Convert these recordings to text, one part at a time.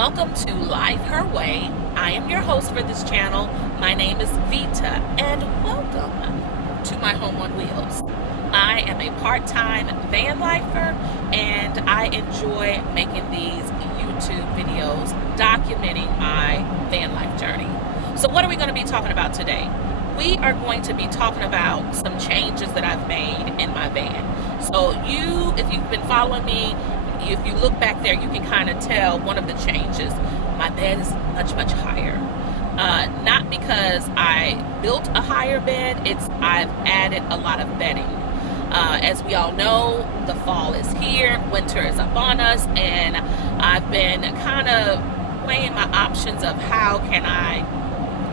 welcome to Life Her Way. I am your host for this channel. My name is Vita, and welcome to my home on wheels. I am a part-time van lifer, and I enjoy making these YouTube videos documenting my van life journey. So what are we going to be talking about today? We are going to be talking about some changes that I've made in my van. So if you've been following me, if you look back there, you can kind of tell one of the changes. My bed is much higher. Not because I built a higher bed, I've added a lot of bedding. As we all know, the fall is here, winter is up on us, and I've been kind of weighing my options of how can I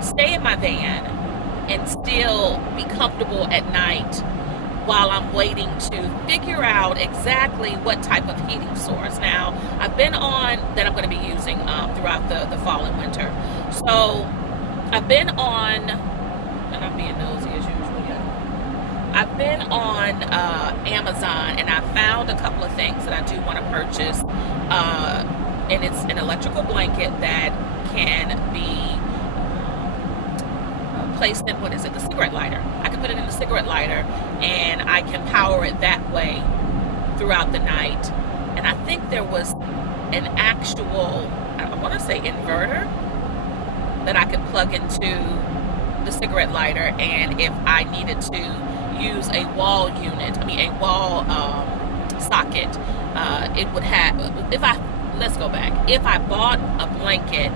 stay in my van and still be comfortable at night while I'm waiting to figure out exactly what type of heating source. Now, I've been on that I'm going to be using throughout the fall and winter. So, I've been on, and I'm being nosy as usual, yeah. I've been on Amazon, and I found a couple of things that I do want to purchase. And it's an electrical blanket that can be placed in, the cigarette lighter. I can put it in the cigarette lighter and I can power it that way throughout the night. And I think there was an actual, I want to say inverter that I could plug into the cigarette lighter, and if I needed to use a wall socket, it would have, let's go back. If I bought a blanket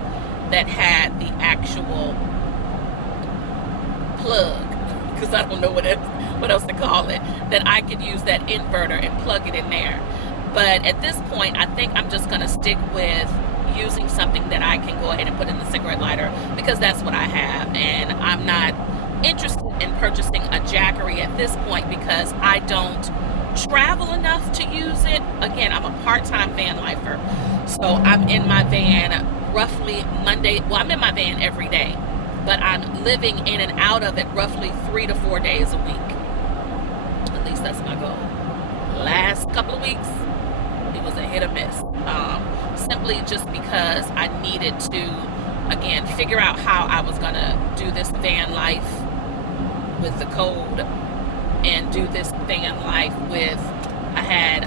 that had the actual plug, because I don't know what else to call it, that I could use that inverter and plug it in there. But at this point, I think I'm just going to stick with using something that I can go ahead and put in the cigarette lighter, because that's what I have, and I'm not interested in purchasing a Jackery at this point because I don't travel enough to use it. Again, I'm a part-time van lifer, so I'm in my van roughly I'm in my van every day, but I'm living in and out of it roughly 3 to 4 days a week. At least that's my goal. Last couple of weeks, it was a hit or miss. Simply just because I needed to, again, figure out how I was going to do this van life with the cold and do this van life with, I had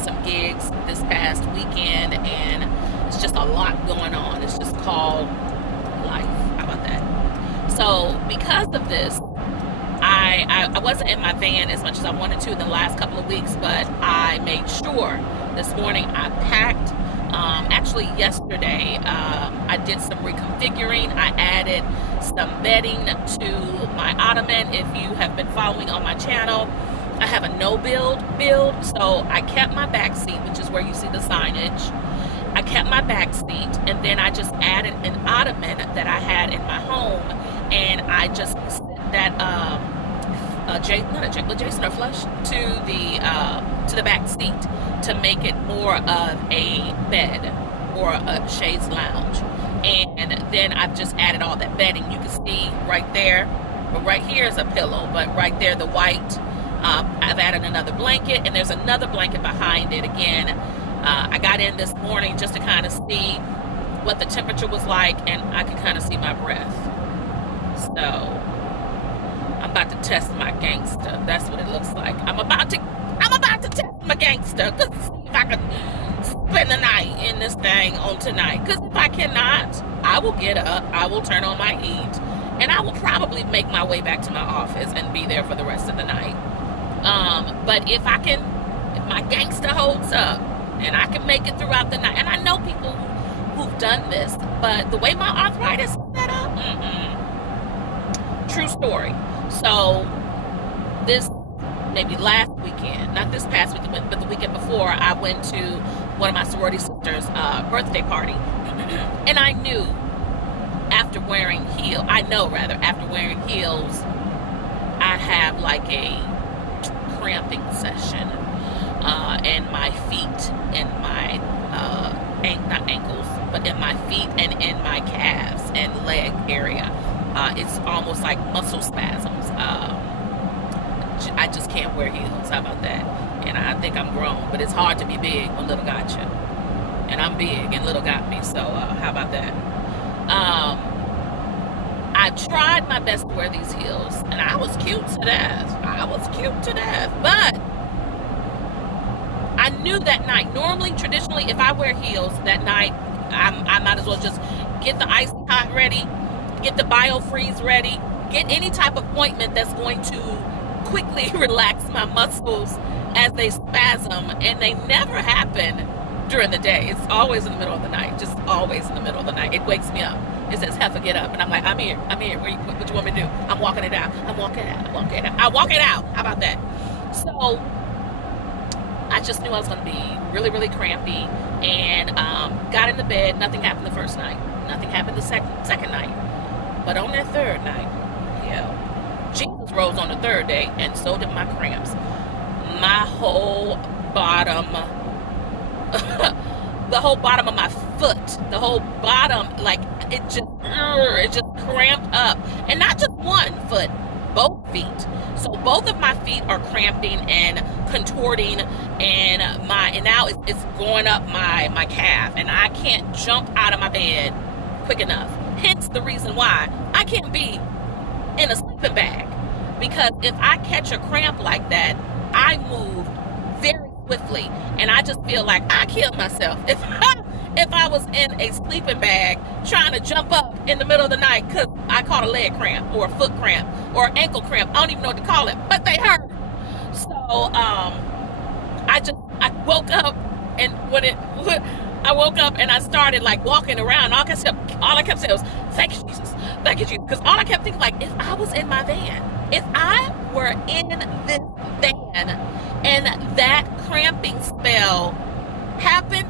some gigs this past weekend, and it's just a lot going on. It's just called life. How about that? So because of this, I wasn't in my van as much as I wanted to in the last couple of weeks, but I made sure this morning I packed. Actually yesterday, I did some reconfiguring. I added some bedding to my ottoman. If you have been following on my channel, I have a no-build build, so I kept my back seat, which is where you see the signage. I kept my back seat, and then I just added an ottoman that I had in my home, and I just set that Jason or Flush to the back seat to make it more of a bed or a chaise lounge. And then I've just added all that bedding. You can see right there, but right here is a pillow, but right there the white, I've added another blanket, and there's another blanket behind it. Again, I got in this morning just to kind of see what the temperature was like, and I could kind of see my breath. So I'm about to test my gangster. That's what it looks like. I'm about to test my gangster, to see if I can spend the night in this thing on tonight. Because if I cannot, I will get up, I will turn on my heat, and I will probably make my way back to my office and be there for the rest of the night. But if my gangster holds up and I can make it throughout the night, and I know people who've done this, but the way my arthritis is set up, true story. So this, maybe last weekend, not this past weekend, but the weekend before, I went to one of my sorority sisters' birthday party. And I knew after wearing heels, I have like a cramping session in my feet, in my, not ankles, but in my feet and in my calves and leg area. It's almost like muscle spasms. I just can't wear heels. How about that? And I think I'm grown, but it's hard to be big when little got you. and I'm big, and little got me. So how about that? I tried my best to wear these heels, and I was cute to death. But I knew that night. Normally, traditionally, if I wear heels that night, I might as well just get the icy hot ready, get the biofreeze ready, get any type of ointment that's going to quickly relax my muscles as they spasm, and they never happen during the day. It's always in the middle of the night, just always in the middle of the night. It wakes me up. It says, Heifer, get up. And I'm like, I'm here. What you want me to do? I'm walking it out. I walk it out. How about that? So I just knew I was going to be really, really crampy, and got into bed. Nothing happened the first night. Nothing happened the second night. But on that third night, Jesus rose on the third day, and so did my cramps. My whole bottom, the whole bottom of my foot, the whole bottom, like it just cramped up. And not just one foot, both feet. So both of my feet are cramping and contorting, and now it's going up my calf, and I can't jump out of my bed quick enough. Hence the reason why I can't be in a sleeping bag, because if I catch a cramp like that, I move very swiftly, and I just feel like I killed myself if I was in a sleeping bag trying to jump up in the middle of the night because I caught a leg cramp or a foot cramp or ankle cramp. I don't even know what to call it, but they hurt. So I woke up, and I woke up and I started like walking around. All I kept saying was, thank you, Jesus. Thank you, Jesus. Because all I kept thinking, like, if I was in my van, if I were in this van and that cramping spell happened,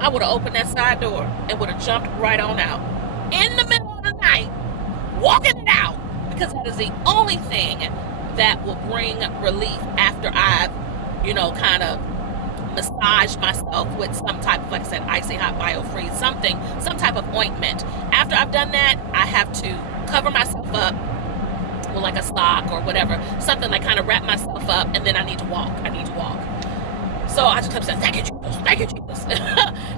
I would have opened that side door and would have jumped right on out in the middle of the night, walking it out, because that is the only thing that will bring relief after I've, kind of massage myself with some type of, like I said, icy hot biofreeze, some type of ointment. After I've done that, I have to cover myself up with like a sock or whatever, something like kind of wrap myself up, and then I need to walk. So I just kept saying, thank you, Jesus.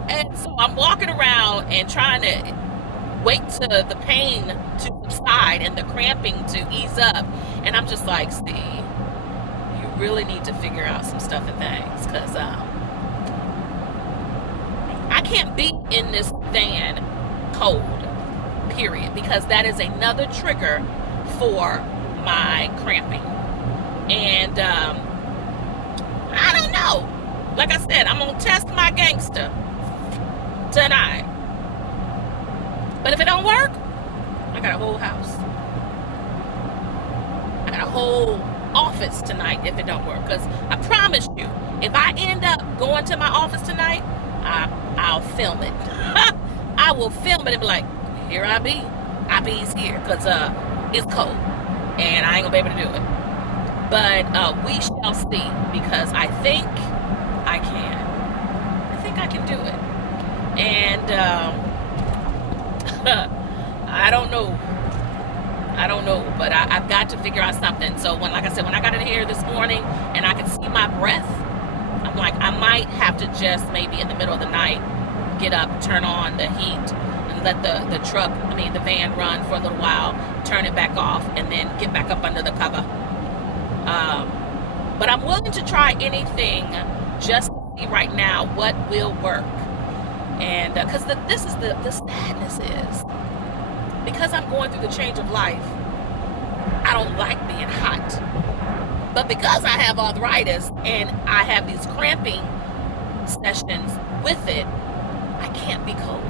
And so I'm walking around and trying to wait to the pain to subside and the cramping to ease up. And I'm just like, Steve, you really need to figure out some stuff and things, because I can't be in this van cold, period, because that is another trigger for my cramping. And I don't know. Like I said, I'm going to test my gangster tonight. But if it don't work, I got a whole house. I got a whole office tonight if it don't work. Because I promise you, if I end up going to my office tonight, I'll film it. I will film it and be like, here I be. I be's here. Because it's cold. And I ain't going to be able to do it. But we shall see. Because I think I can. I think I can do it. And I don't know, but I've got to figure out something. So when I got in here this morning and I could see my breath, I'm like, I might have to just maybe in the middle of the night get up, turn on the heat, and let the van run for a little while, turn it back off, and then get back up under the cover. But I'm willing to try anything just to see right now what will work. And because the sadness is, because I'm going through the change of life, I don't like being hot. But because I have arthritis and I have these cramping sessions with it, I can't be cold.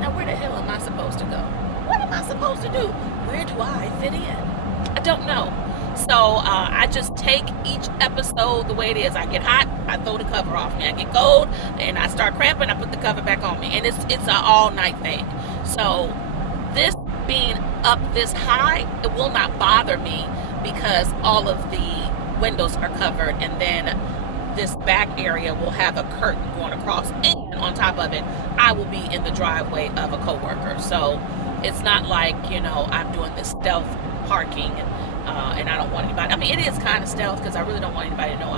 Now where the hell am I supposed to go? What am I supposed to do? Where do I fit in? I don't know. So I just take each episode the way it is. I get hot, I throw the cover off me. I get cold, and I start cramping, I put the cover back on me. And it's an all-night thing. So this being up this high, it will not bother me because all of the windows are covered, and then this back area will have a curtain going across, and on top of it, I will be in the driveway of a coworker. So it's not like, I'm doing this stealth parking, and I don't want anybody. I mean, it is kind of stealth because I really don't want anybody to know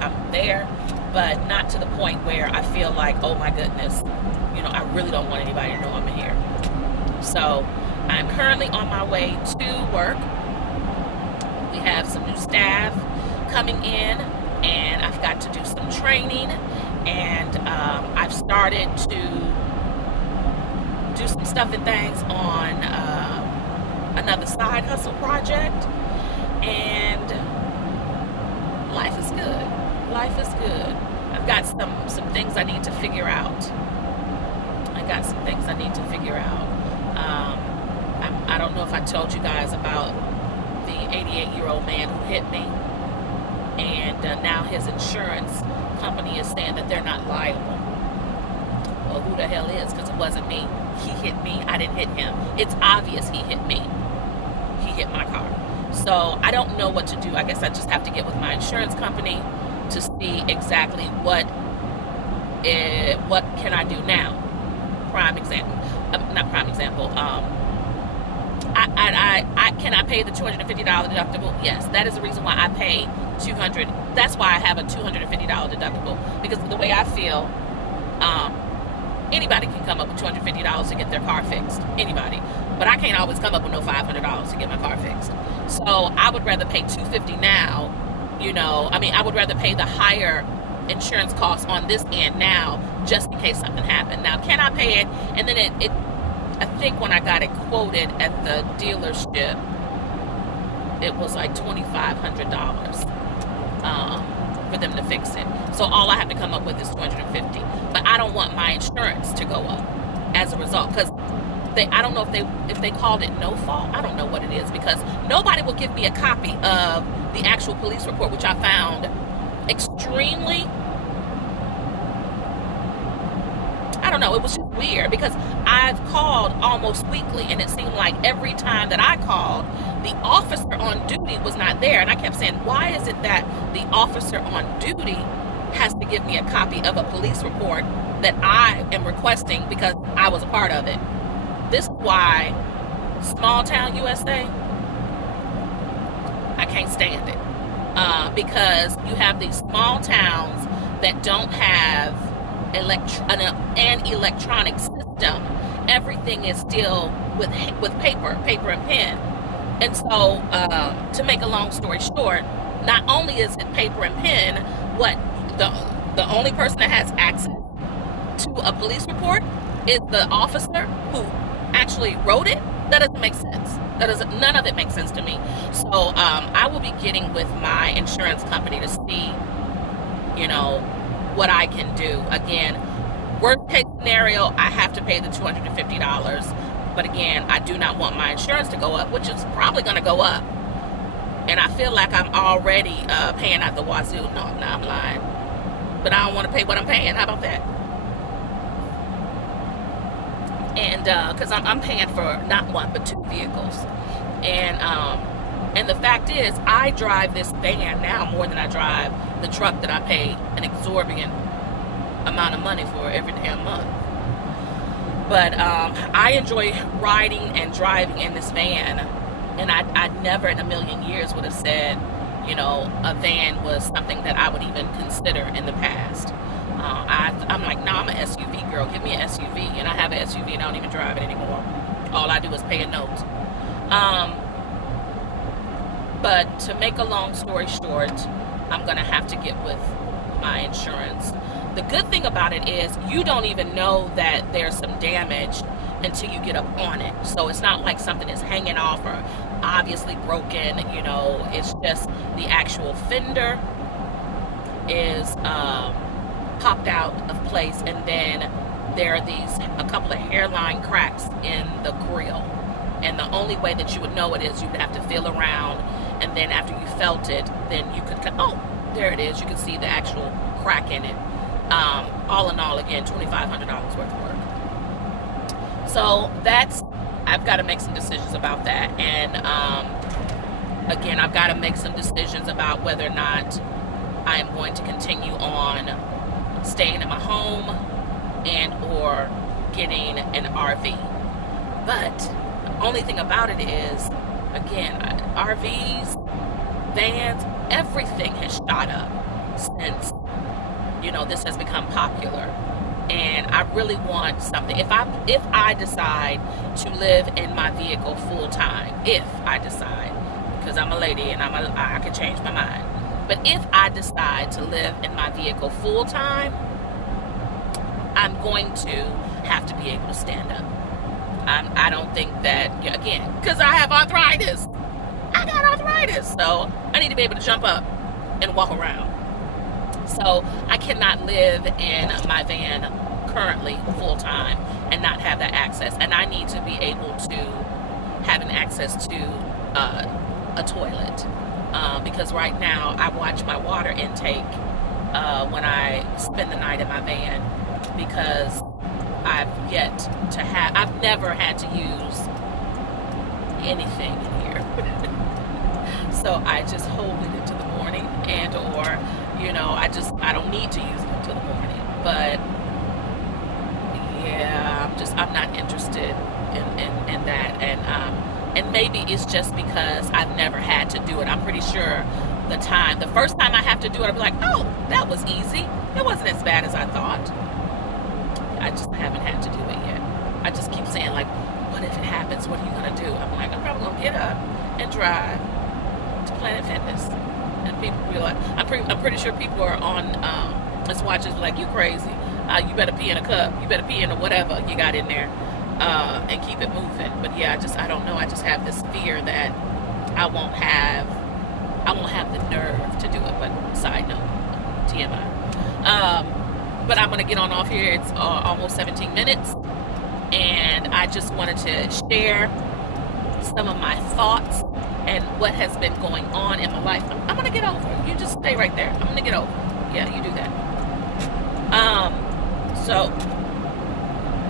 I'm there. but not to the point where I feel like, oh my goodness, I really don't want anybody to know I'm here. So I'm currently on my way to work. We have some new staff coming in, and I've got to do some training, and I've started to do some stuff and things on another side hustle project, and life is good. Life is good. I've got some things I need to figure out. I don't know if I told you guys about the 88-year-old man who hit me, and now his insurance company is saying that they're not liable. Well, who the hell is? Because it wasn't me. He hit me. I didn't hit him. It's obvious he hit me. He hit my car. So I don't know what to do. I guess I just have to get with my insurance company to see exactly what can I do now. Can I pay the $250 deductible? Yes, that is the reason why I pay $200. That's why I have a $250 deductible, because the way I feel, anybody can come up with $250 to get their car fixed. Anybody. But I can't always come up with no $500 to get my car fixed. So I would rather pay $250 now. I would rather pay the higher insurance costs on this end now, just in case something happened. Now, can I pay it? And then it I think when I got it quoted at the dealership, it was like $2,500 for them to fix it. So all I have to come up with is $250. But I don't want my insurance to go up as a result, because I don't know if they called it no fault. I don't know what it is, because nobody will give me a copy of the actual police report, which I found extremely, I don't know, it was just weird, because I've called almost weekly, and it seemed like every time that I called, the officer on duty was not there. And I kept saying, why is it that the officer on duty has to give me a copy of a police report that I am requesting because I was a part of it? This is why small town USA, I can't stand it. Because you have these small towns that don't have an electronic system. Everything is still with paper and pen. And so, to make a long story short, not only is it paper and pen, what the only person that has access to a police report is the officer who actually wrote it. That doesn't make sense. None of it makes sense to me. So I will be getting with my insurance company to see, what I can do. Again, worst case scenario, I have to pay the $250. But again, I do not want my insurance to go up, which is probably going to go up. And I feel like I'm already paying out the wazoo. No, I'm lying. But I don't want to pay what I'm paying. How about that? And because I'm paying for not one but two vehicles. And the fact is, I drive this van now more than I drive the truck that I pay an exorbitant amount of money for every damn month. But I enjoy riding and driving in this van, and I never in a million years would have said, a van was something that I would even consider in the past. I'm like, nah, I'm an SUV girl. Give me an SUV. And I have an SUV and I don't even drive it anymore. All I do is pay a note. But to make a long story short, I'm going to have to get with my insurance. The good thing about it is you don't even know that there's some damage until you get up on it. So it's not like something is hanging off or obviously broken. It's just the actual fender is popped out of place, and then there are a couple of hairline cracks in the grill. And the only way that you would know it is you would have to feel around, and then after you felt it, then you could, there it is. You can see the actual crack in it. All in all, again, $2,500 worth of work. So I've got to make some decisions about that. And again, I've got to make some decisions about whether or not I am going to continue on staying in my home and or getting an RV. But the only thing about it is, again, RVs, vans, everything has shot up since this has become popular, and I really want something. If I decide to live in my vehicle full time, if I decide, because I'm a lady and I can change my mind. But if I decide to live in my vehicle full time, I'm going to have to be able to stand up. I don't think that, again, because I have arthritis. I got arthritis, so I need to be able to jump up and walk around. So I cannot live in my van currently full time and not have that access. And I need to be able to have an access to a toilet, because right now I watch my water intake when I spend the night in my van, because I've never had to use anything in here. So I just hold it into the morning, and or I don't need to use it until the morning. But yeah, I'm not interested in that, and maybe it's just because I've never had to do it. I'm pretty sure the first time I have to do it, I'll be like, oh, that was easy. It wasn't as bad as I thought. I just haven't had to do it yet. I just keep saying, like, what if it happens? What are you gonna do? I'm like, I'm probably gonna get up and drive to Planet Fitness, and people be like, I'm pretty sure people are on this watches like, you crazy? You better pee in a cup. You better pee in a whatever you got in there, and keep it moving. But yeah, I don't know. I just have this fear that I won't have the nerve to do it. But side note, TMI. But I'm gonna get on off here. It's almost 17 minutes, and I just wanted to share some of my thoughts and what has been going on in my life. I'm gonna get over it. You just stay right there. I'm gonna get over it. Yeah, you do that.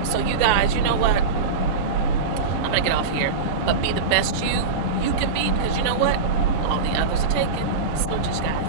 So you guys, you know what? I'm gonna get off here, but be the best you can be, because you know what? All the others are taken. So just guys.